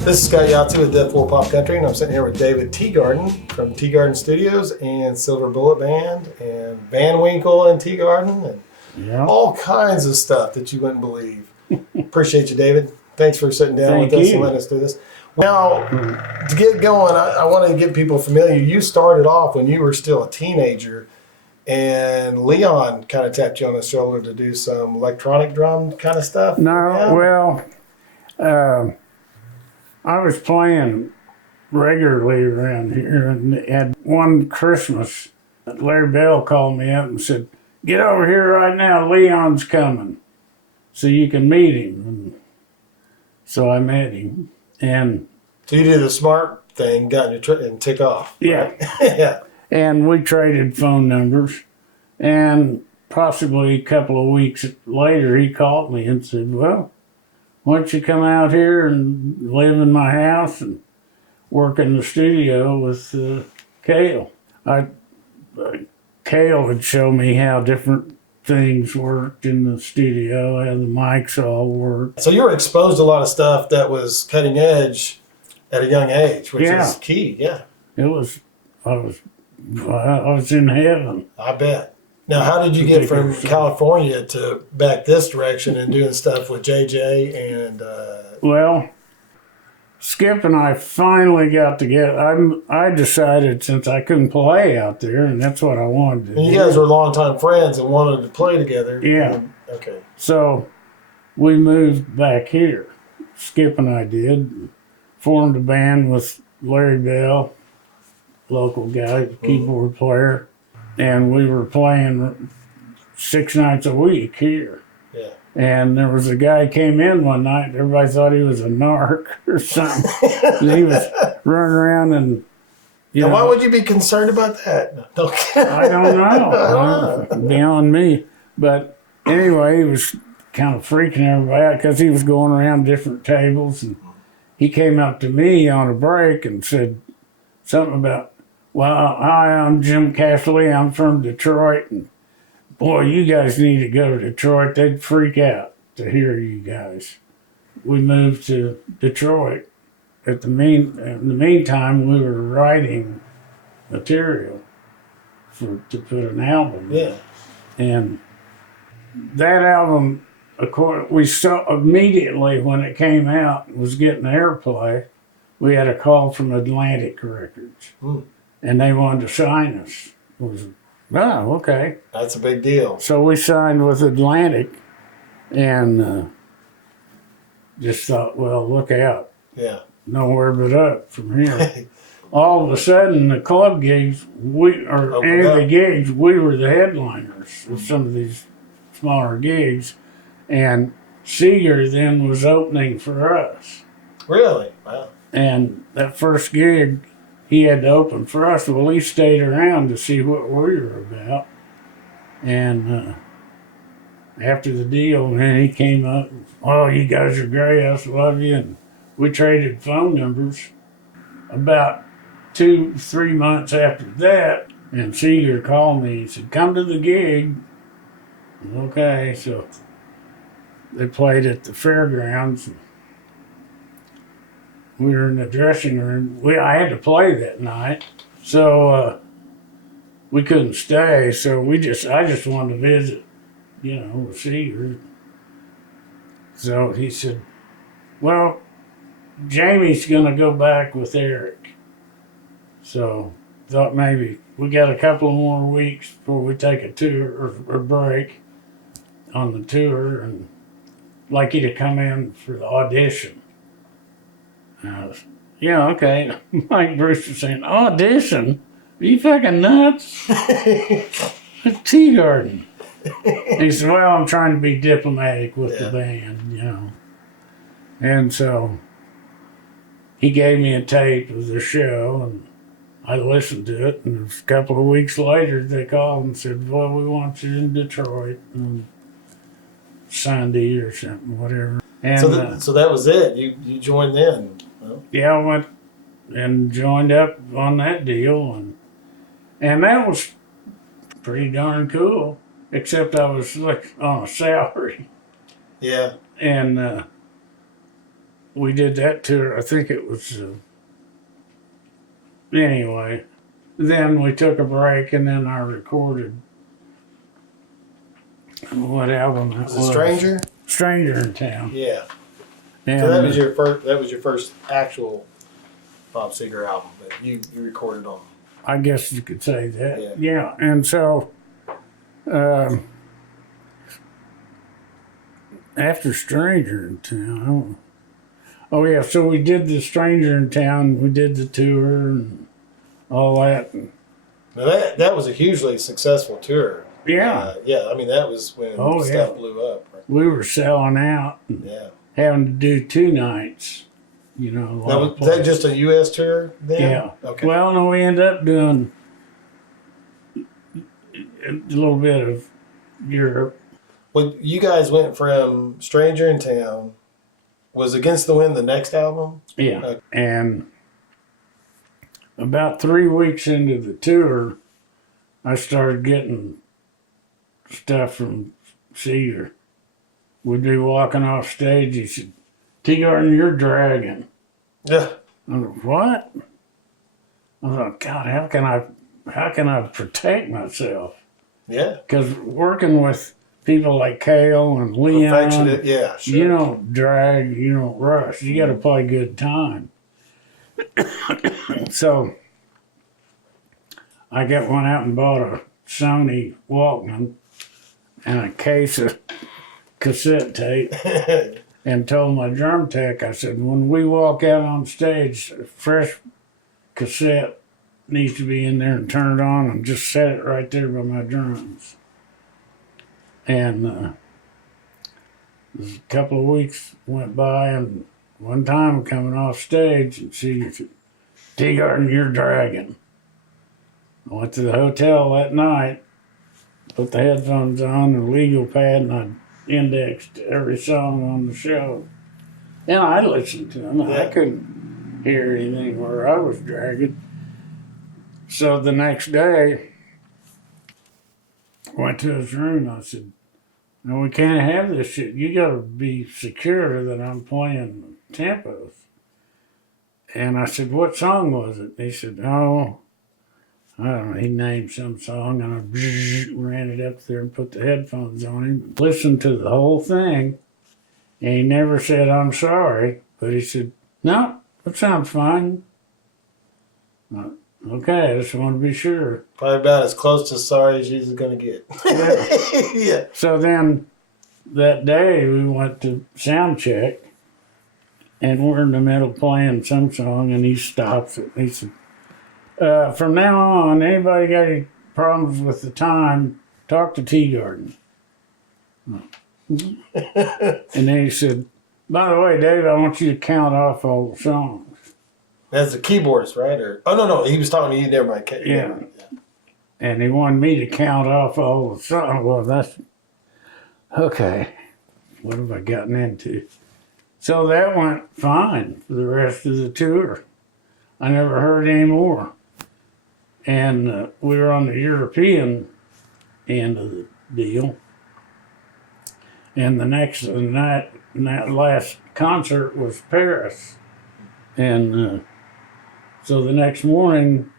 This is Scott Yatsu with Death 4 Pop Country, and I'm sitting here with David Teegarden from Teegarden Studios and Silver Bullet Band and Van Winkle and Teegarden and all kinds of stuff that you wouldn't believe. Appreciate you, David. Thanks for sitting down with us and letting us do this. Now, to get going, I want to get people familiar. You started off when you were still a teenager, and Leon kind of tapped you on the shoulder to do some electronic drum kind of stuff. I was playing regularly around here, and had one Christmas, Larry Bell called me up and said, "Get over here right now, Leon's coming, so you can meet him." And so I met him, and so you did the smart thing, got in your and took off. Yeah, right? Yeah. And we traded phone numbers, and possibly a couple of weeks later, he called me and said, "Well, why don't you come out here and live in my house and work in the studio with Cale?" Cale would show me how different things worked in the studio, how the mics all worked. So you were exposed to a lot of stuff that was cutting edge at a young age, which is key. Yeah, it was. I was in heaven. I bet. Now, how did you get from California to back this direction and doing stuff with JJ and? Well, Skip and I finally got together. I decided, since I couldn't play out there, and that's what I wanted to do. And you guys were longtime friends and wanted to play together. Yeah. Okay. So we moved back here. Skip and I did. Formed a band with Larry Bell, local guy, keyboard player. And we were playing 6 nights a week here. Yeah. And there was a guy came in one night. Everybody thought he was a narc or something. He was running around and, now, why would you be concerned about that? I don't know. Beyond me. But anyway, he was kind of freaking everybody out because he was going around different tables. And he came up to me on a break and said something about, "Well, hi, I'm Jim Castley. I'm from Detroit. And boy, you guys need to go to Detroit. They'd freak out to hear you guys." We moved to Detroit. In the meantime, we were writing material to put an album in. Yeah. And that album, we saw immediately when it came out and was getting airplay, we had a call from Atlantic Records. And they wanted to sign us. It was, okay. That's a big deal. So we signed with Atlantic and just thought, well, look out. Yeah. Nowhere but up from here. All of a sudden, the club gigs, we were the headliners of some of these smaller gigs. And Seager then was opening for us. Really? Wow. And that first gig, he had to open for us. Well, he stayed around to see what we were about. And after the deal, man, he came up, "Oh, you guys are great, I love you." And we traded phone numbers. About 2-3 months after that, and Seager called me and said, "Come to the gig." Okay, so they played at the fairgrounds. We were in the dressing room. I had to play that night, so we couldn't stay. So I just wanted to visit, with Seager. So he said, "Well, Jamie's gonna go back with Eric." So thought maybe we got a couple more weeks before we take a tour or break on the tour, and like you to come in for the audition. And I was, "Yeah, okay." Mike Bruce was saying, "Audition? Are you fucking nuts?" It's Teegarden. He said, "Well, I'm trying to be diplomatic with the band, And so he gave me a tape of the show, and I listened to it. And a couple of weeks later, they called and said, "Well, we want you in Detroit." And Sunday or something, whatever. And so that was it. You joined then. Well. Yeah, I went and joined up on that deal, and that was pretty darn cool. Except I was like on a salary. Yeah. And we did that tour. I think it was, anyway. Then we took a break, and then I recorded what album that Was was. it Stranger? Stranger in Town. Yeah. And, So that was your first. That was your first actual Bob Seager album that you recorded on. I guess you could say that. Yeah. And so, after Stranger in Town, oh yeah, so we did the Stranger in Town, we did the tour and all that. Now that was a hugely successful tour. Yeah. Yeah. I mean, that was when stuff blew up. Right? We were selling out and Yeah. having to do 2 nights, you know. Now, was that just a U.S. tour then? Yeah. Okay. Well, no, we ended up doing a little bit of Europe. Well, you guys went from Stranger in Town. Was Against the Wind the next album? Yeah. Okay. And about 3 weeks into the tour, I started getting stuff from Seager. We'd be walking off stage. He said, "Teegarden, you're dragging." Yeah. I was like, "What?" I was like, "God, how can I protect myself?" Yeah. Because working with people like Cale and Leon, Perfectionist. Yeah. Sure. you don't drag, you don't rush. You got to play good time. So I went out and bought a Sony Walkman and a case of cassette tape and told my drum tech, I said, when we walk out on stage, a fresh cassette needs to be in there and turn it on and just set it right there by my drums. And a couple of weeks went by, and one time coming off stage, and she said, "Teegarden, you're dragging." I went to the hotel that night, put the headphones on and a legal pad, and I indexed every song on the show. And I listened to them. Yeah. I couldn't hear anything where I was dragging. So the next day, I went to his room. I said, "No, we can't have this shit. You got to be secure that I'm playing tempos." And I said, "What song was it?" He said, "Oh, I don't know." He named some song, and I ran it up there and put the headphones on him. Listened to the whole thing, and he never said, "I'm sorry." But he said, "No, that sounds fine." Okay, I just want to be sure. Probably about as close to sorry as he's going to get. Yeah. Yeah. So then that day we went to sound check, and we're in the middle playing some song, and he stops it. He said, "From now on, anybody got any problems with the time, talk to Teegarden." And then he said, "By the way, Dave, I want you to count off all the songs." That's the keyboardist, right? Or no, he was talking to you. Never mind. Yeah. And he wanted me to count off all the songs. Well, that's okay. What have I gotten into? So that went fine for the rest of the tour. I never heard any more. And we were on the European end of the deal. And the next night, that last concert was Paris. And so the next morning,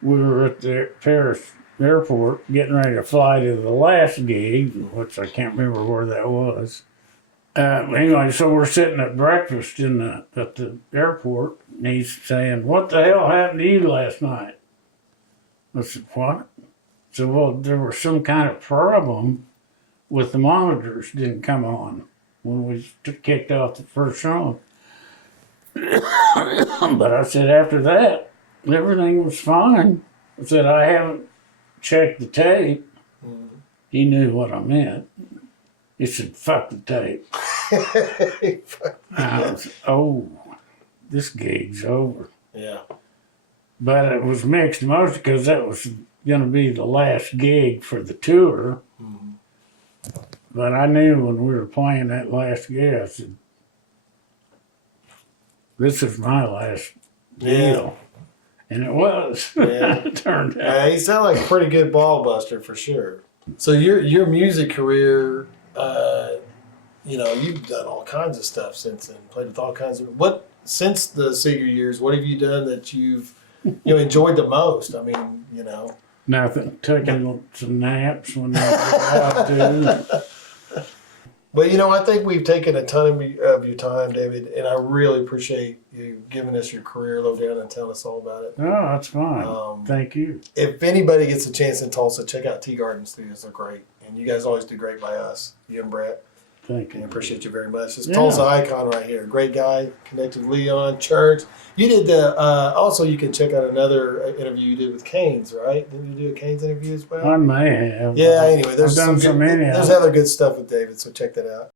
we were at the Paris airport getting ready to fly to the last gig, which I can't remember where that was. Anyway, so we're sitting at breakfast at the airport, and he's saying, "What the hell happened to you last night?" I said, "What?" So, well, there was some kind of problem with the monitors didn't come on when we kicked off the first song. But I said, after that, everything was fine. I said, I haven't checked the tape. He knew what I meant. He said, "Fuck the tape." I was, oh, this gig's over. Yeah. But it was mixed emotions because that was going to be the last gig for the tour. Mm-hmm. But I knew when we were playing that last gig, I said, this is my last deal. And it was. Yeah. It turned out. Yeah, he sounded like a pretty good ball buster for sure. So your music career, you've done all kinds of stuff since then. Played with all kinds of since the Seager years. What have you done that you've enjoyed the most? I mean, Nothing. Taking some naps when I have to. But I think we've taken a ton of your time, David, and I really appreciate you giving us your career lowdown and telling us all about it. Oh, that's fine. Thank you. If anybody gets a chance in Tulsa, check out Teegarden Studios. They're great, and you guys always do great by us, you and Brett. Thank you. I appreciate you very much. This Tulsa icon right here. Great guy, connected with Leon, church. You did also you can check out another interview you did with Canes, right? Didn't you do a Canes interview as well? I may have. Yeah, anyway, there's I've done so many. There's other good stuff with David, so check that out.